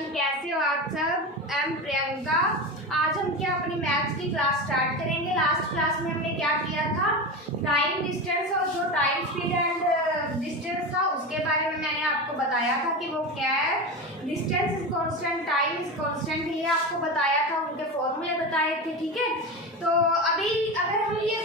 Everyone, कैसे हो आप सब। I am Priyanka. आज हम क्या अपनी मैथ्स की क्लास स्टार्ट करेंगे। लास्ट क्लास में हमने क्या किया था, टाइम डिस्टेंस और जो टाइम स्पीड एंड डिस्टेंस था उसके बारे में मैंने आपको बताया था कि वो क्या है। Distance is constant, time is constant, ये आपको बताया था, उनके फॉर्मूले बताए थे। ठीक है, तो अभी अगर हम ये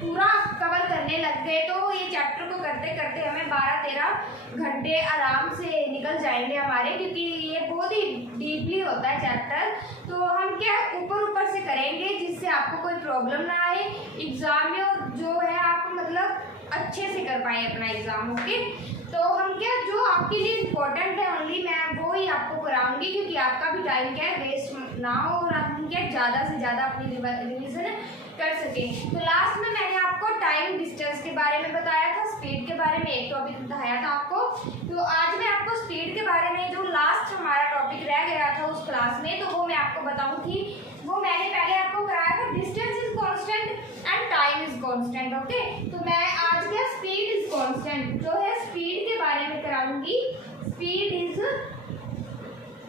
पूरा कवर करने लग गए तो ये चैप्टर को करते करते हमें 12-13 घंटे आराम से निकल जाएंगे हमारे, क्योंकि ये बहुत ही डीपली होता है चैप्टर। तो हम क्या ऊपर ऊपर से करेंगे जिससे आपको कोई प्रॉब्लम ना आए एग्जाम में, और जो है आप मतलब अच्छे से कर पाए अपना एग्जाम। ओके, तो हम क्या जो आपके लिए इम्पोर्टेंट है ओनली मैं वो ही आपको कराऊंगी, क्योंकि आपका भी टाइम क्या है वेस्ट ना हो और हम क्या ज़्यादा से ज़्यादा अपनी रिविजन कर सके। तो लास्ट में मैंने आपको टाइम डिस्टेंस के बारे में बताया था, स्पीड के बारे में एक टॉपिक बताया था आपको। तो आज मैं आपको स्पीड के बारे में जो लास्ट हमारा टॉपिक रह गया था उस क्लास में, तो वो मैं आपको बताऊंगी। वो मैंने पहले आपको कराया था, distance is constant and time is constant. Okay, तो मैं आज क्या स्पीड इज कांस्टेंट जो है स्पीड के बारे में कराऊंगी। Speed is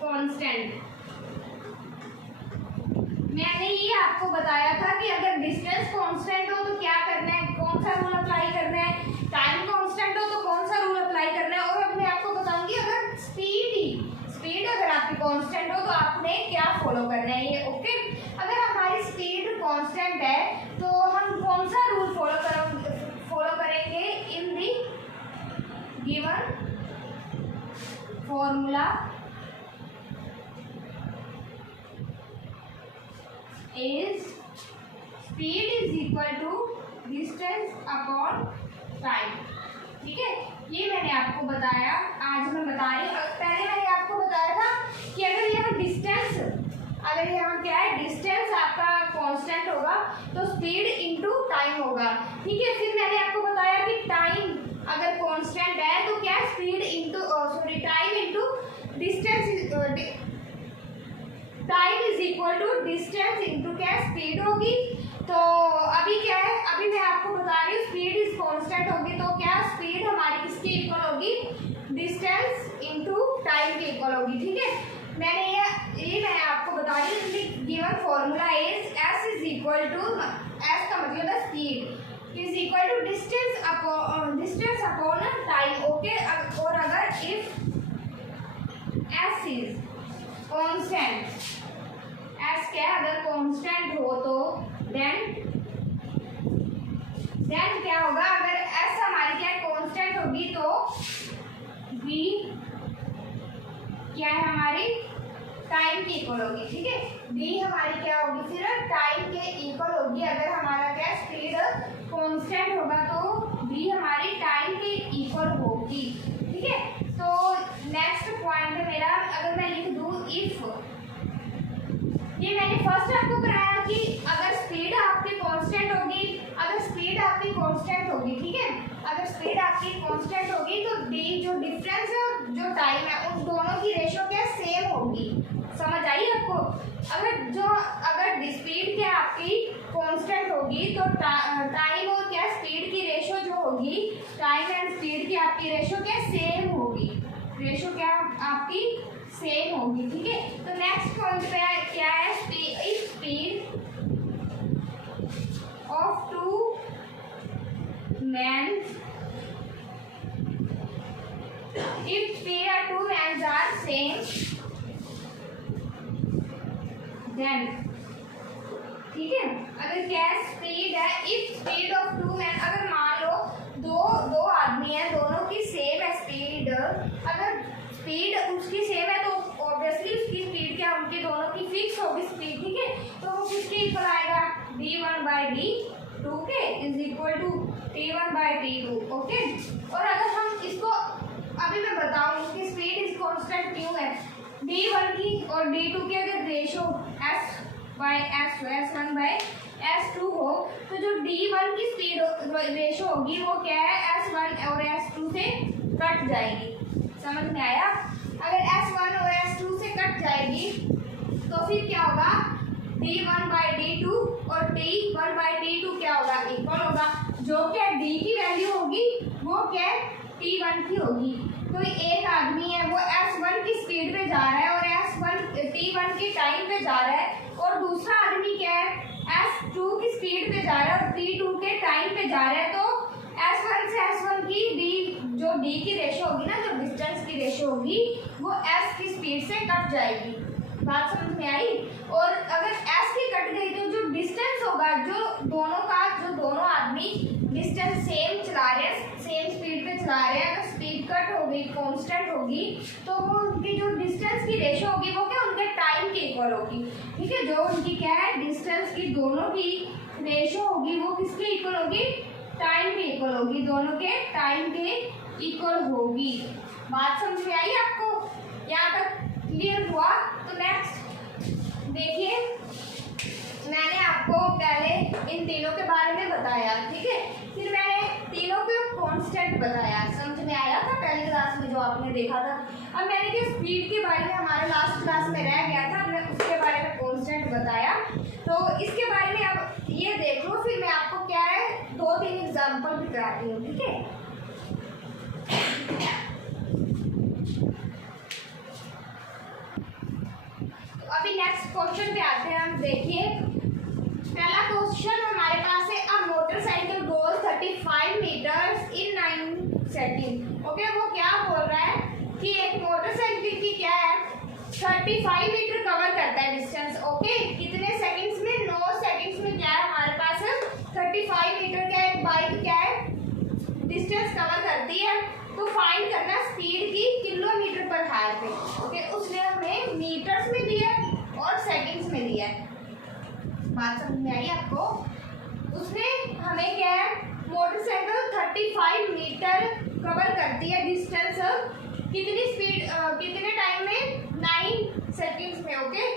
constant. मैंने ये आपको बताया था कि अगर डिस्टेंस कांस्टेंट हो तो क्या करना है, कौन सा रूल अप्लाई करना है। टाइम कांस्टेंट हो तो कौन सा रूल अप्लाई करना है। और अब मैं आपको बताऊंगी अगर स्पीड अगर आपकी कांस्टेंट हो तो आपने क्या फॉलो करना है ये। ओके, अगर हमारी स्पीड कांस्टेंट है तो हम कौन सा रूल फॉलो करेंगे। In the given formula is speed is equal to distance upon time। ठीक है, ये मैंने आपको बताया, आज मैं बता रही हूँ। पहले मैंने आपको बताया था कि अगर यहाँ डिस्टेंस, अगर यहाँ क्या है डिस्टेंस आपका कांस्टेंट होगा तो स्पीड इनटू टाइम होगा। ठीक है, फिर मैंने आपको बताया कि टाइम अगर कांस्टेंट है तो क्या speed into time into distance, time is equal to distance into क्या स्पीड होगी। तो अभी क्या है, अभी मैं आपको बता रही हूँ स्पीड इज कांस्टेंट होगी तो क्या स्पीड हमारी किसकी इक्वल होगी, डिस्टेंस इनटू टाइम की इक्वल होगी। ठीक है, मैंने ये मैंने आपको बता रही हूँ। Given formula is S is equal to, S का मतलब है speed is equal to distance upon time. Okay, और अगर if S is constant, S क्या अगर कांस्टेंट हो तो देन क्या होगा, अगर एस हमारी क्या कांस्टेंट होगी तो बी क्या है हमारी टाइम की इक्वल होगी। ठीक है, बी हमारी क्या होगी फिर टाइम के इक्वल होगी। अगर हमारा क्या स्पीड कांस्टेंट होगा तो बी हमारी टाइम के इक्वल होगी। ठीक है, तो नेक्स्ट पॉइंट है मेरा, अगर मैं लिख दूं इफ, ये मैंने फर्स्ट आपको कराया कि अगर स्पीड आपकी कांस्टेंट होगी, अगर स्पीड आपकी कांस्टेंट होगी, ठीक है, अगर स्पीड आपकी कांस्टेंट होगी तो डी जो डिफरेंस है और जो टाइम है उन दोनों की रेशो क्या सेम होगी। समझ आई आपको। अगर स्पीड क्या आपकी कांस्टेंट होगी तो टाइम और क्या स्पीड की रेशो जो होगी, टाइम एंड स्पीड की आपकी रेशो क्या सेम होगी, रेशो क्या आपकी सेम होगी। ठीक है, तो नेक्स्ट पॉइंट पे क्या है, speed of two man, if speed of two man are same then, ठीक है, अगर क्या स्पीड है, if speed of two man, अगर मान लो दो आदमी है, दोनों की सेम है स्पीड, अगर स्पीड उसकी सेम है तो ऑब्वियसली उसकी स्पीड क्या उनके दोनों की फिक्स होगी स्पीड। ठीक है, तो वो किसके इक्वल आएगा, d1/d2 के is equal to t1/t2। Okay, और अगर हम इसको अभी मैं बताऊं कि स्पीड इज कांस्टेंट क्यों है, d1 की और d2 की अगर रेशो s/s s1/s2 हो तो जो d1 की स्पीड रेशो होगी वो क्या है s1 और s2 से कट जाएगी। समझ में आया। अगर s1 और s2 से कट जाएगी तो फिर क्या होगा, d1/d2 और t1/t2 क्या होगा, इक्वल होगा। जो क्या d की वैल्यू होगी वो क्या t1 की होगी। तो एक आदमी है वो s1 की स्पीड पे जा रहा है और S1 की टाइम पे जा रहा है और दूसरा आदमी क्या है S2 की स्पीड पे जा रहा है और T2 के टाइम पे जा रहा है, तो S1 से S1 की जो D की रेशो होगी ना, जो डिस्टेंस की रेशो होगी वो S की स्पीड से कट जाएगी। बात समझ में आई? और अगर S की कट गई तो जो डिस्टेंस होगा जो दोनों आदमी डिस्टेंस सेम चला रहे हैं, सेम स्पीड पे चला रहे हैं, अगर स्पीड कट होगी कांस्टेंट होगी तो वो उनकी जो डिस्टेंस की रेशो होगी वो क्या उनके टाइम के इक्वल होगी। ठीक है, जो उनकी क्या है डिस्टेंस की दोनों की रेशो होगी वो किसके इक्वल होगी? टाइम के इक्वल होगी, दोनों के टाइम के इक्वल होगी। बात समझ में आई आपको? यहाँ तक क्लियर हुआ? तो नेक्स्ट देखिए, मैंने आपको पहले इन तीनों के बारे में बताया, ठीक है, फिर मैंने तीनों को कांस्टेंट बताया, समझ में आया था पहली क्लास में जो आपने देखा था। अब मैंने क्या स्पीड के बारे में हमारे लास्ट क्लास में रह गया था, हमने उसके बारे में कांस्टेंट बताया, तो इसके बारे में अब ये देख लो, फिर मैं आपको क्या है 2-3 एग्जाम्पल भी कराती हूँ। ठीक है, अभी नेक्स्ट क्वेश्चन पे आते हैं हम। देखिए पहला क्वेश्चन हमारे पास है, a motorcycle goes 35 metres in 9 second. Okay, वो क्या बोल रहा है कि एक मोटरसाइकिल की क्या है 35 मीटर कवर करता है डिस्टेंस। ओके, कितने सेकंड्स में? 9 सेकंड्स में क्या है हमारे पास 35 मीटर का एक बाइक क्या है डिस्टेंस कवर करती है। तो फाइंड करना स्पीड की किलोमीटर पर हावर पे। ओके, उसने हमें मीटर्स में दिया और सेकंड्स में दिया है। बात समझ में आई आपको? उसने हमें क्या है मोटरसाइकिल 35 मीटर कवर करती है डिस्टेंस, कितनी स्पीड कितने टाइम में? 9 सेकंड्स में। ओके,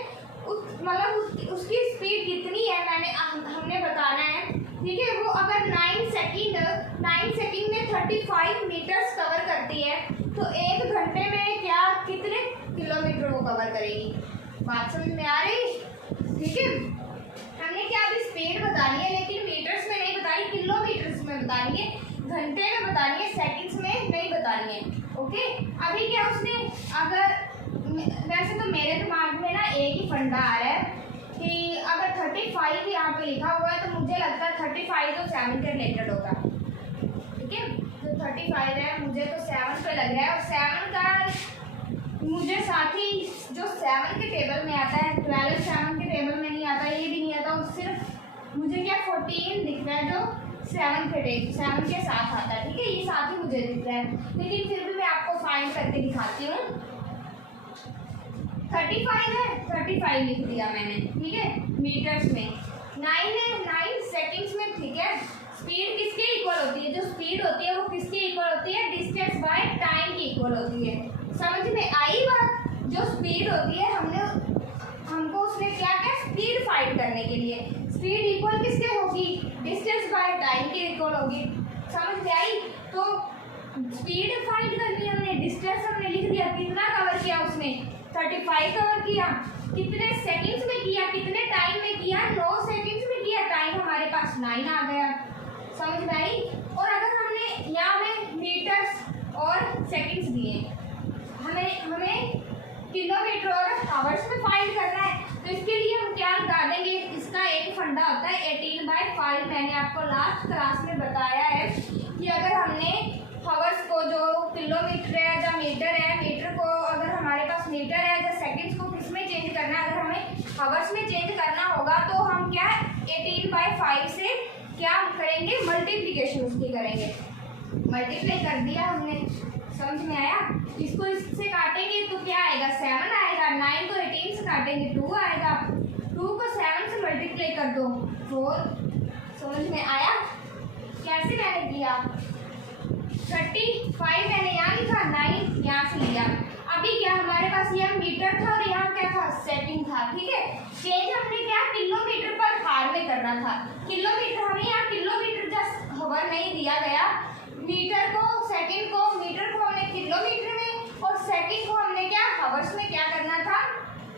मतलब उसकी स्पीड कितनी है हमने बताना है। ठीक है, वो अगर 9 सेकंड में 35 मीटर्स कवर करती है तो 1 घंटे में क्या कितने किलोमीटर वो कवर करेगी? बात समझ में आ रही? ठीक है, हमने क्या अभी स्पीड बतानी है लेकिन मीटर्स में नहीं बतानी, किलोमीटर्स में बतानी है, घंटे में बतानी है, सेकंड्स में नहीं बतानी है। ओके, अभी क्या उसने अगर वैसे तो मेरे दिमाग में ना एक ही फंडा आ रहा है कि अगर 35 यहाँ पे लिखा हुआ है तो मुझे लगता है 35 तो 7 के रिलेटेड होगा। ठीक है, जो 35 है मुझे तो 7 पे लग रहा है, और 7 का मुझे साथ ही जो 7 के टेबल में आता है 12 7 के टेबल में नहीं आता, ये भी नहीं आता, और सिर्फ मुझे क्या 14 दिख रहा है जो 7 के साथ आता है। ठीक है, ये साथ ही मुझे दिख रहा है, लेकिन फिर भी मैं आपको फाइंड करके दिखाती हूँ। 35 है, 35 लिख दिया मैंने। ठीक है, मीटर्स में 9 है, 9 सेकंड्स में। ठीक है, स्पीड किसके इक्वल होती है? जो स्पीड होती है वो किसके इक्वल होती है? डिस्टेंस बाय टाइम की इक्वल होती है। समझ में आई बात? जो स्पीड होती है हमको उसने क्या स्पीड फाइंड करने के लिए स्पीड इक्वल किसके होगी? डिस्टेंस बाय टाइम के इक्वल होगी। समझ में आई? तो स्पीड फाइंड करनी हमने, डिस्टेंस हमने लिख दिया, कितना कवर किया उसने? 35 कवर किया, कितने सेकंड्स में किया, कितने टाइम में किया? 9 सेकंड्स में किया, टाइम हमारे पास 9 आ गया। समझ में आई? और अगर हमने यहाँ में मीटर्स और सेकंड्स दिए, हमें किलोमीटर और आवर्स में फाइंड करना है, तो इसके लिए हम क्या लगा देंगे? इसका एक फंडा होता है 18/5। मैंने आपको लास्ट क्लास में बताया है कि अगर हमने हावर्स को जो किलोमीटर है या मीटर है, मीटर को अगर हमारे पास मीटर है या सेकंड्स को किस में चेंज करना है, अगर हमें हावर्स में चेंज करना होगा तो हम क्या 18/5 से क्या करेंगे? मल्टीप्लिकेशन उसकी करेंगे। मल्टीप्लाई कर दिया हमने, समझ में आया? इसको इससे काटेंगे तो क्या आएगा? 7 आएगा। 9 को 18 से काटेंगे 2 आएगा। 2 को 7 से मल्टीप्लाई कर दो 4। समझ में आया कैसे मैंने किया? 35 मैंने यहाँ लिखा, 9 यहाँ से लिया। अभी क्या हमारे पास यहाँ मीटर था और यहाँ क्या था? सेकंड था। ठीक है, चेंज हमने क्या किलोमीटर पर हार में करना था। किलोमीटर हमें यहाँ किलोमीटर जस्ट हवर नहीं दिया गया, मीटर को सेकंड को, मीटर को हमने किलोमीटर में और सेकंड को हमने क्या हावर्स में क्या करना था?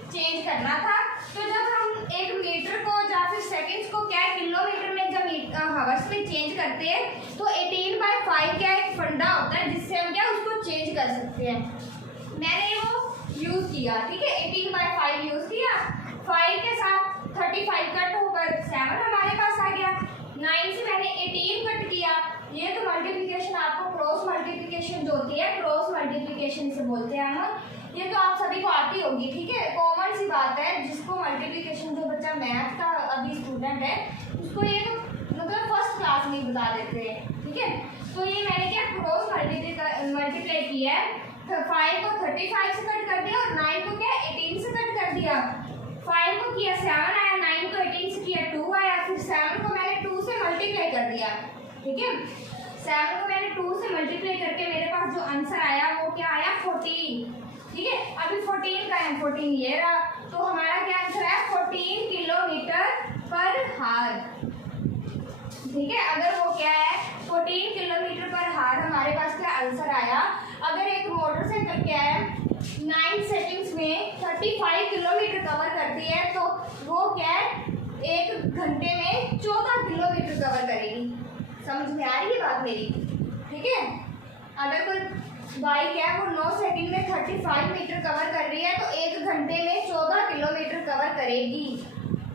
चेंज करना था। तो जब हम एक मीटर को या फिर सेकंड्स को क्या किलोमीटर में जब हावर्स में चेंज करते हैं तो 18/5 क्या एक फंडा होता है जिससे हम क्या उसको चेंज कर सकते हैं। मैंने वो यूज किया। ठीक है, 18/5 यूज किया 5 के साथ 35 कट होकर 7 हमारे पास आ गया। 9 से मैंने 18 कट किया। ये तो मल्टीप्लिकेशन, आपको क्रॉस मल्टीप्लिकेशन जो होती है, क्रॉस मल्टीप्लिकेशन से बोलते हैं हम, ये तो आप सभी को आती होगी, ठीक है, कॉमन सी बात है। जिसको मल्टीप्लिकेशन, जो बच्चा मैथ का अभी स्टूडेंट है, उसको ये तो मतलब फर्स्ट क्लास में बता देते हैं, ठीक है। तो ये मैंने क्या क्रॉस मल्टीप्लाई किया है, 5 को 35 से कट कर दिया और 9 को क्या 18 से कट कर दिया। 5 को किया 7 आया, 9 को 18 से किया 2 आया, फिर 7 को मैंने 2 से मल्टीप्लाई कर दिया, ठीक है। 7 को मैंने 2 से मल्टीप्लाई करके मेरे पास जो आंसर आया वो क्या आया 14, ठीक है। अभी 14 का है, 14 ये रहा, तो हमारा क्या आंसर है 14 किलोमीटर पर हार, ठीक है। अगर वो क्या है 14 किलोमीटर पर हार हमारे पास क्या आंसर आया। अगर एक मोटरसाइकिल क्या है 9 सेकंड्स में 35 किलोमीटर कवर करती है, तो वो क्या है 1 घंटे में 14 किलोमीटर कवर करेगी। समझ में आ रही है बात मेरी, ठीक है। अगर कोई बाइक है वो 9 सेकंड में 35 मीटर कवर कर रही है, तो 1 घंटे में 14 किलोमीटर कवर करेगी।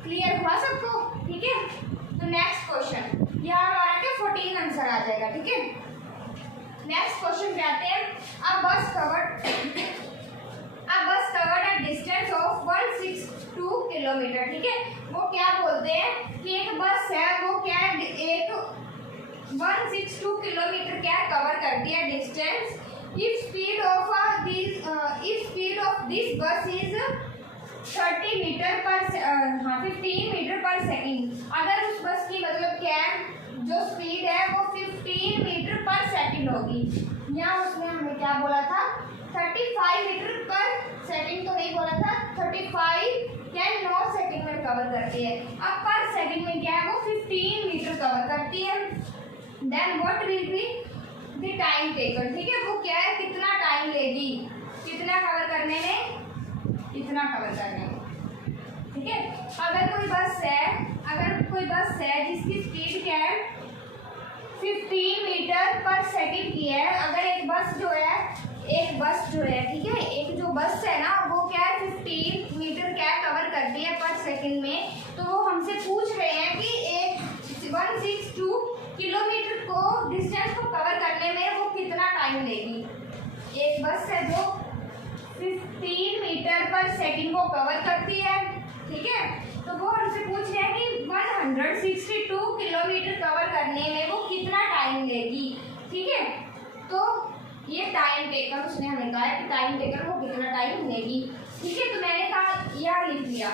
क्लियर हुआ सबको, ठीक है। तो नेक्स्ट क्वेश्चन, यहाँ हमारा क्या 14 आंसर आ जाएगा, ठीक है। नेक्स्ट क्वेश्चन पे आते हैं। अब बस covered at distance of 162 kilometre, ठीक है। वो क्या बोलते हैं कि एक बस है, वो क्या है एक 162 किलोमीटर क्या कवर करती है distance. If speed of this बस इज 30 मीटर पर 15 मीटर पर सेकंड। अगर उस बस की मतलब क्या है जो स्पीड है वो 15 मीटर पर सेकंड होगी। यहाँ उसने हमें क्या बोला था 35 मीटर पर सेकंड तो नहीं बोला था, 35 क्या 9 सेकंड में कवर करती है। अब पर सेकंड में क्या है वो 15 मीटर कवर करती है। Then what will be the time taken, ठीक है। वो क्या है कितना टाइम लेगी, कितना कवर करने में, इतना कवर करने में, ठीक है। अगर कोई बस है जिसकी स्पीड क्या है 15 मीटर पर सेकंड की है। अगर एक बस जो है ठीक है, एक जो बस है ना वो क्या है 15 मीटर क्या कवर करती है पर सेकंड में, तो वो हमसे पूछ रहे हैं कि एक 162 किलोमीटर को डिस्टेंस को कवर करने में वो कितना टाइम लेगी। एक बस है जो 15 मीटर पर सेकंड को कवर करती है, ठीक है। तो वो हमसे पूछ रहे हैं कि 162 किलोमीटर कवर करने में वो कितना टाइम लेगी, ठीक है। तो ये टाइम टेकर उसने हमें कहा है कि टाइम टेकर वो कितना टाइम लेगी, ठीक है। तो मैंने कहा यह लिख लिया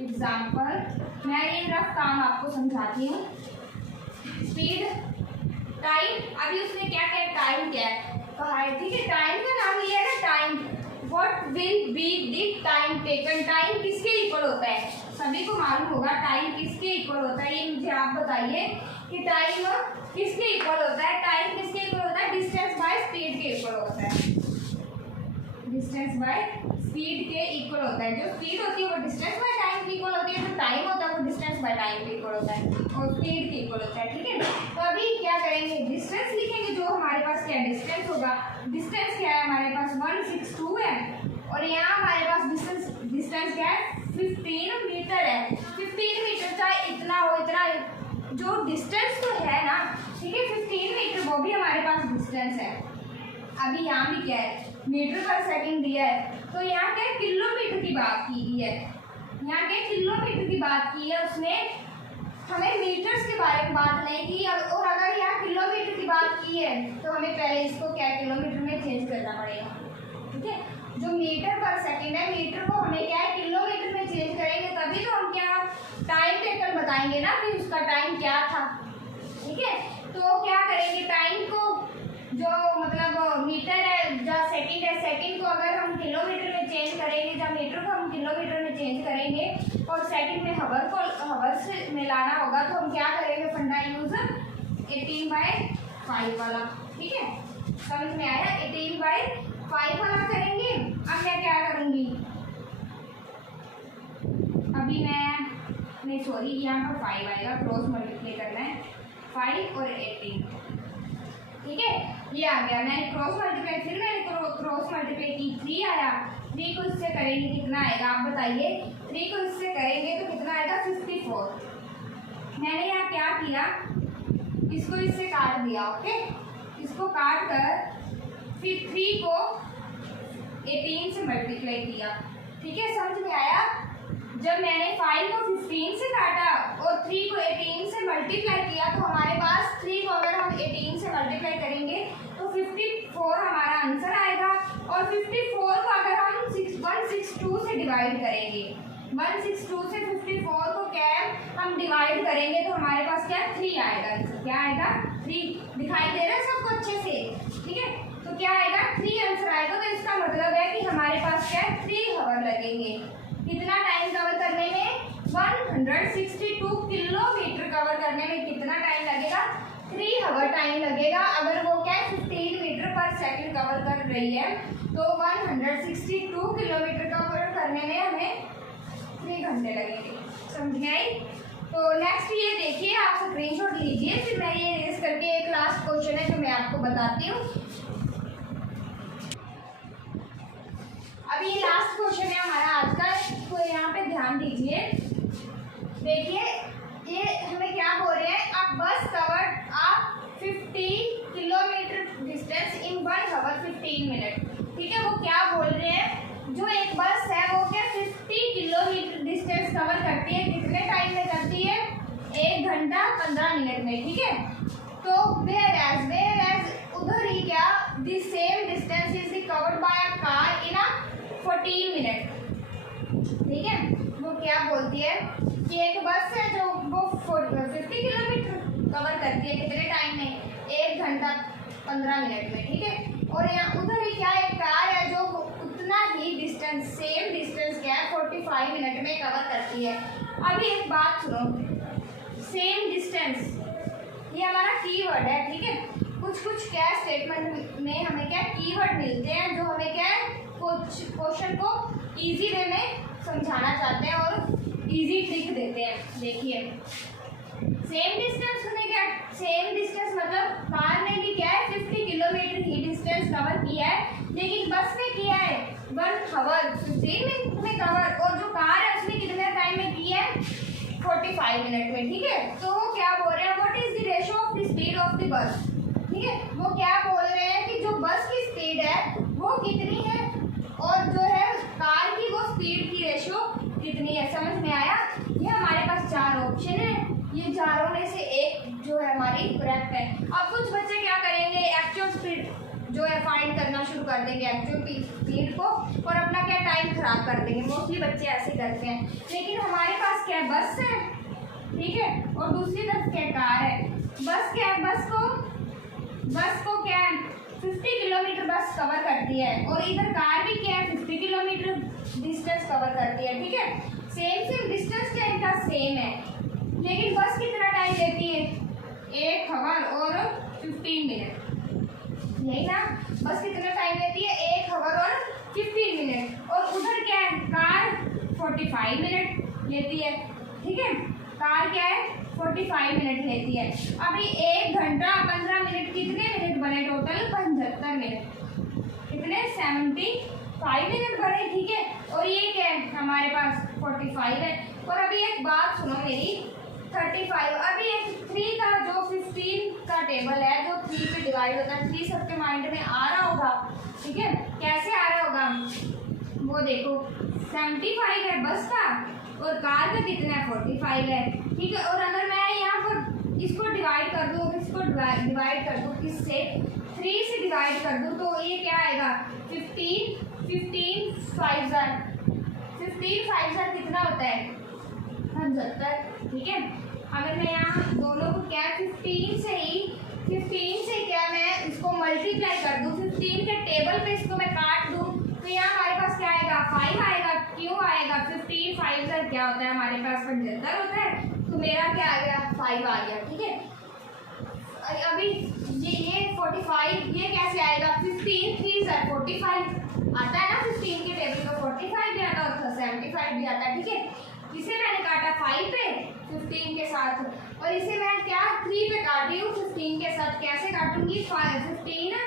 एग्जाम्पल। मैं ये रफ काम आपको समझाती हूँ। स्पीड टाइम, अभी उसने क्या क्या टाइम क्या कहा है, ठीक है। टाइम का नाम लिया है ना time. What will be the time taken, time किसके इक्वल होता है, सभी को मालूम होगा टाइम किसके इक्वल होता है। ये मुझे आप बताइए कि टाइम किसके इक्वल होता है। टाइम किसके इक्वल होता है, डिस्टेंस बाय स्पीड के इक्वल होता है। डिस्टेंस बाय स्पीड के इक्वल होता है। जो स्पीड होती है वो डिस्टेंस बाय टाइम के इक्वल होती है, जो टाइम होता है वो डिस्टेंस बाय टाइम के इक्वल होता है और स्पीड के इक्वल होता है, ठीक है। तो अभी क्या करेंगे, डिस्टेंस लिखेंगे। जो हमारे पास क्या डिस्टेंस होगा, डिस्टेंस क्या है हमारे पास 162 है और यहाँ हमारे पास डिस्टेंस क्या है 15 मीटर है। 15 मीटर चाहे इतना हो, इतना जो डिस्टेंस तो है ना, ठीक है, 15 मीटर वो भी हमारे पास डिस्टेंस है। अभी यहाँ भी क्या है मीटर पर सेकंड दिया है, तो यहाँ क्या किलोमीटर की बात की गई है। यहाँ क्या किलोमीटर की बात की है उसने, हमें मीटर्स के बारे में बात नहीं की। और अगर यहाँ किलोमीटर की बात की है तो हमें पहले इसको क्या किलोमीटर में चेंज करना पड़ेगा, ठीक है। जो मीटर पर सेकंड है, मीटर को हमें क्या है किलोमीटर में चेंज करेंगे, तभी तो हम क्या टाइम टेकन बताएंगे ना कि उसका टाइम क्या था, ठीक है। तो क्या करेंगे, टाइम को जो मतलब मीटर है या सेकंड है, सेकंड को अगर हम किलोमीटर में चेंज करेंगे, या मीटर को हम किलोमीटर में चेंज करेंगे और सेकंड में हवर से मिलाना होगा, तो हम क्या करेंगे फंडा यूज 18/5 वाला, ठीक है। समझ में आया, 18/5 वाला करेंगे। अब मैं क्या करूँगी, अभी मैं नहीं सॉरी यहाँ पर 5 आएगा, क्रॉस मल्टीप्लाई करना है 5 और 18, ठीक है। ये आ गया, मैंने क्रॉस मल्टीप्लाई, फिर मैंने क्रॉस मल्टीप्लाई की 3 आया, 3 को इससे करेंगे कितना आएगा आप बताइए। 3 को इससे करेंगे तो कितना आएगा 54। मैंने यहाँ क्या किया, इसको इससे काट दिया। ओके, इसको काट कर फिर 3 को 18 से मल्टीप्लाई किया। ठीक है, समझ में आया। जब मैंने 5 को 15 से काटा और 3 को 18 से मल्टीप्लाई किया तो हमारे पास 3 को अगर हम 18 से मल्टीप्लाई करेंगे तो 54 हमारा आंसर आएगा। और 54 को अगर हम 162 से डिवाइड करेंगे, 162 से 54 को क्या है हम डिवाइड करेंगे तो हमारे पास क्या 3 आएगा। क्या आएगा 3। दिखाई दे रहा है सबको अच्छे से? ठीक है, तो क्या आएगा 3 आंसर आएगा। तो इसका मतलब है कि हमारे पास क्या है 3 आवर लगेंगे। कितना टाइम कवर करने में? 162 किलोमीटर कवर करने में कितना टाइम लगेगा? 3 आवर टाइम लगेगा। अगर वो क्या 15 मीटर पर सेकंड कवर कर रही है तो 162 किलोमीटर कवर करने में हमें 3 घंटे लगेंगे। समझ में आई? तो नेक्स्ट ये देखिए, आप स्क्रीनशॉट लीजिए, फिर मैं ये रेस करके एक लास्ट क्वेश्चन है जो मैं आपको बताती हूँ। अब ये लास्ट क्वेश्चन है हमारा आज का, तो यहाँ पे ध्यान दीजिए। देखिए ये हमें क्या बोल रहे हैं, आप बस कवर्ड आप 50 kilometre distance in 1 hour 15 minute. ठीक है, वो क्या बोल रहे हैं, जो एक बस है वो क्या 50 किलोमीटर डिस्टेंस कवर करती है, कितने टाइम में करती है? 1 घंटा 15 मिनट में। ठीक है, तो whereas उधर ही क्या the same distance is covered by a car in a 14 minute. ठीक है, वो क्या बोलती है कि एक बस है जो वो 50 किलोमीटर कवर करती है कितने टाइम में? 1 घंटा 15 मिनट में। ठीक है, और यहाँ उधर ही क्या एक कार है जो उतना ही डिस्टेंस, सेम डिस्टेंस क्या है 45 मिनट में कवर करती है। अभी एक बात सुनो, सेम डिस्टेंस ये हमारा कीवर्ड है। ठीक है, कुछ क्या स्टेटमेंट में हमें क्या कीवर्ड मिलते हैं जो हमें क्या है कुछ क्वेश्चन को इजी वे में समझाना चाहते हैं और इजी ट्रिक देते हैं। देखिए सेम डिस्टेंस में क्या, सेम डिस्टेंस मतलब कार ने भी क्या है 50 किलोमीटर ही डिस्टेंस कवर किया है, लेकिन बस ने किया है 1 आवर 15 मिनट में कवर, और जो कार है उसने कितने टाइम में किया है 45 मिनट में। ठीक है, तो वो क्या बोल रहे हैं, what is the ratio of the speed of the bus. ठीक है, वो क्या बोल रहे हैं कि जो बस की स्पीड है वो कितनी है और जो है कार की वो स्पीड की रेशियो कितनी है। समझ में आया? ये हमारे पास 4 ऑप्शन है, ये चारों में से एक जो है हमारी करेक्ट है। अब कुछ बच्चे क्या करेंगे, एक्चुअल स्पीड जो है फाइंड करना शुरू कर देंगे, एक्चुअल स्पीड को, और अपना क्या टाइम खराब कर देंगे। मोस्टली बच्चे ऐसे करते हैं, लेकिन हमारे पास क्या बस है। ठीक है, और दूसरी तरफ क्या कार है। बस क्या है, बस को क्या है 50 किलोमीटर बस कवर करती है, और इधर कार भी क्या है 50 किलोमीटर डिस्टेंस कवर करती है। ठीक है, सेम डिस्टेंस क्या इनका सेम है, लेकिन बस कितना टाइम लेती है 1 आवर और 15 मिनट। यही ना, बस कितना टाइम लेती है 1 आवर और 15 मिनट, और उधर क्या है कार 45 मिनट लेती है। ठीक है, कार क्या है 45 मिनट लेती है। अभी 1 घंटा 15 मिनट कितने मिनट बने टोटल 75 मिनट, कितने 75 मिनट बने। ठीक है, और ये क्या है हमारे पास 45 है। और अभी एक बात सुनो मेरी, 35 अभी एक 3 का जो 15 का टेबल है जो 3 पे डिवाइड होता है, 3 सबके माइंड में आ रहा होगा। ठीक है, कैसे आ रहा होगा वो देखो, 75 है बस का और कार का कितना है 45 है। ठीक है, और अगर मैं यहाँ पर इसको डिवाइड कर दूँ, इसको डिवाइड कर दूँ किससे 3 से डिवाइड कर दूँ, तो ये क्या आएगा 15 5 जार कितना होता है 75। ठीक है, अगर मैं यहाँ दोनों को क्या 15 से क्या मैं इसको मल्टीप्लाई कर दूँ, 15 के टेबल पे इसको मैं काट दूँ, तो यहाँ हमारे पास क्या आएगा 5 आएगा। क्यों आएगा 15 5 जार क्या होता है हमारे पास 75 होता है, तो मेरा क्या आ गया 5 आ गया। ठीक है, अभी ये 45 ये कैसे आएगा 15 3 जार 45 आता है ना, 15 के टेबल पे 45 भी आता है और 75 भी आता है। ठीक है, इसे मैंने काटा 5 पे 15 के साथ, और इसे मैं क्या 3 पे काटी हूँ 15 के साथ। कैसे काटूंगी 15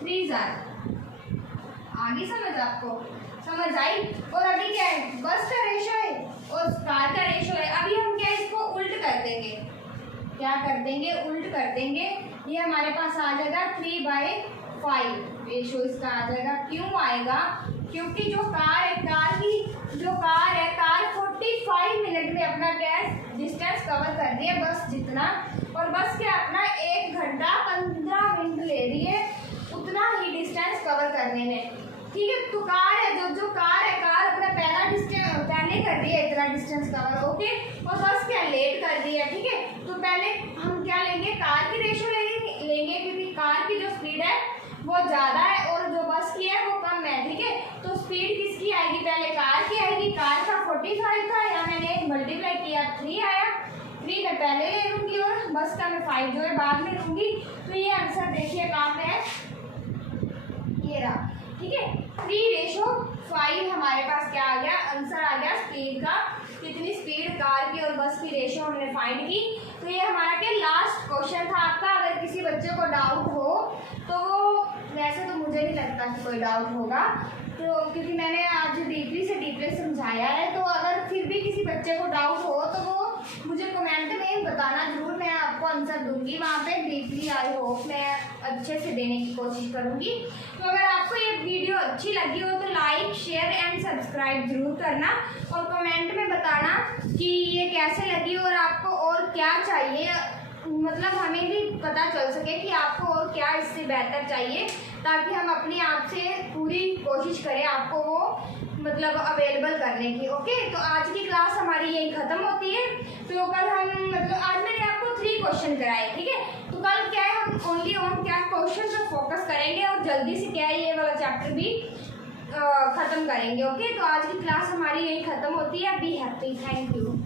3 जार। आगे समझ आपको समझ आई। और अभी क्या है, बस का रेशो है और कार का रेशो है। अभी हम क्या इसको उल्ट कर देंगे, क्या कर देंगे, उल्ट कर देंगे। ये हमारे पास आ जाएगा 3/5 रेशो इसका आ जाएगा। क्यों आएगा, क्योंकि जो कार है, कार 45 मिनट में अपना क्या डिस्टेंस कवर कर रही है बस जितना, और बस क्या अपना 1 घंटा 15 मिनट ले रही है उतना ही डिस्टेंस कवर करने में। ठीक है, तो कार है, जो कार है, कार अपना पहले कर रही है इतना डिस्टेंस कवर, ओके। और बस क्या लेट कर रही है, ठीक है। तो पहले हम क्या लेंगे, कार की रेशो लेंगे क्योंकि कार की जो स्पीड है वो ज़्यादा है और जो बस की है वो कम है, ठीक है। तो स्पीड किसकी आएगी, पहले कार की आएगी। कार का 45 था, यहाँ मैंने मल्टीप्लाई किया 3 आया, 3 मैं पहले ले लूँगी और बस का मैं 5 जो है बाद में लूँगी। तो ये आंसर देखिए कहाँ पे है, ये रहा, ठीक है। 3/5 हमारे पास क्या आ गया, आंसर आ गया स्पीड का। कितनी स्पीड कार की और बस की रेशो हमने फाइंड की। तो ये हमारा क्या लास्ट क्वेश्चन था आपका। अगर किसी बच्चे को डाउट हो तो वो, वैसे तो मुझे नहीं लगता कि कोई डाउट होगा, तो क्योंकि मैंने आज डीपली से डीपली समझाया है। तो अगर फिर भी किसी बच्चे को डाउट हो तो वो मुझे कमेंट में बताना जरूर, मैं आपको आंसर दूंगी वहाँ पे डीपली। आई होप मैं अच्छे से देने की कोशिश करूँगी। तो अगर आपको ये वीडियो अच्छी लगी हो तो लाइक, शेयर एंड सब्सक्राइब जरूर करना और कमेंट में बताना कि ये कैसे लगी और आपको और क्या चाहिए, मतलब हमें भी पता चल सके कि आपको और क्या इससे बेहतर चाहिए, ताकि हम अपनी आप से पूरी कोशिश करें आपको वो मतलब अवेलेबल करने की, ओके। तो आज की क्लास हमारी यही ख़त्म होती है। तो कल हम मतलब आज मैंने आपको 3 क्वेश्चन कराए, ठीक है। तो कल क्या है, हम ओनली ऑन क्या क्वेश्चन पर फोकस करेंगे और जल्दी से क्या है ये वाला चैप्टर भी ख़त्म करेंगे, ओके। तो आज की क्लास हमारी यही ख़त्म होती है। Be happy, thank you.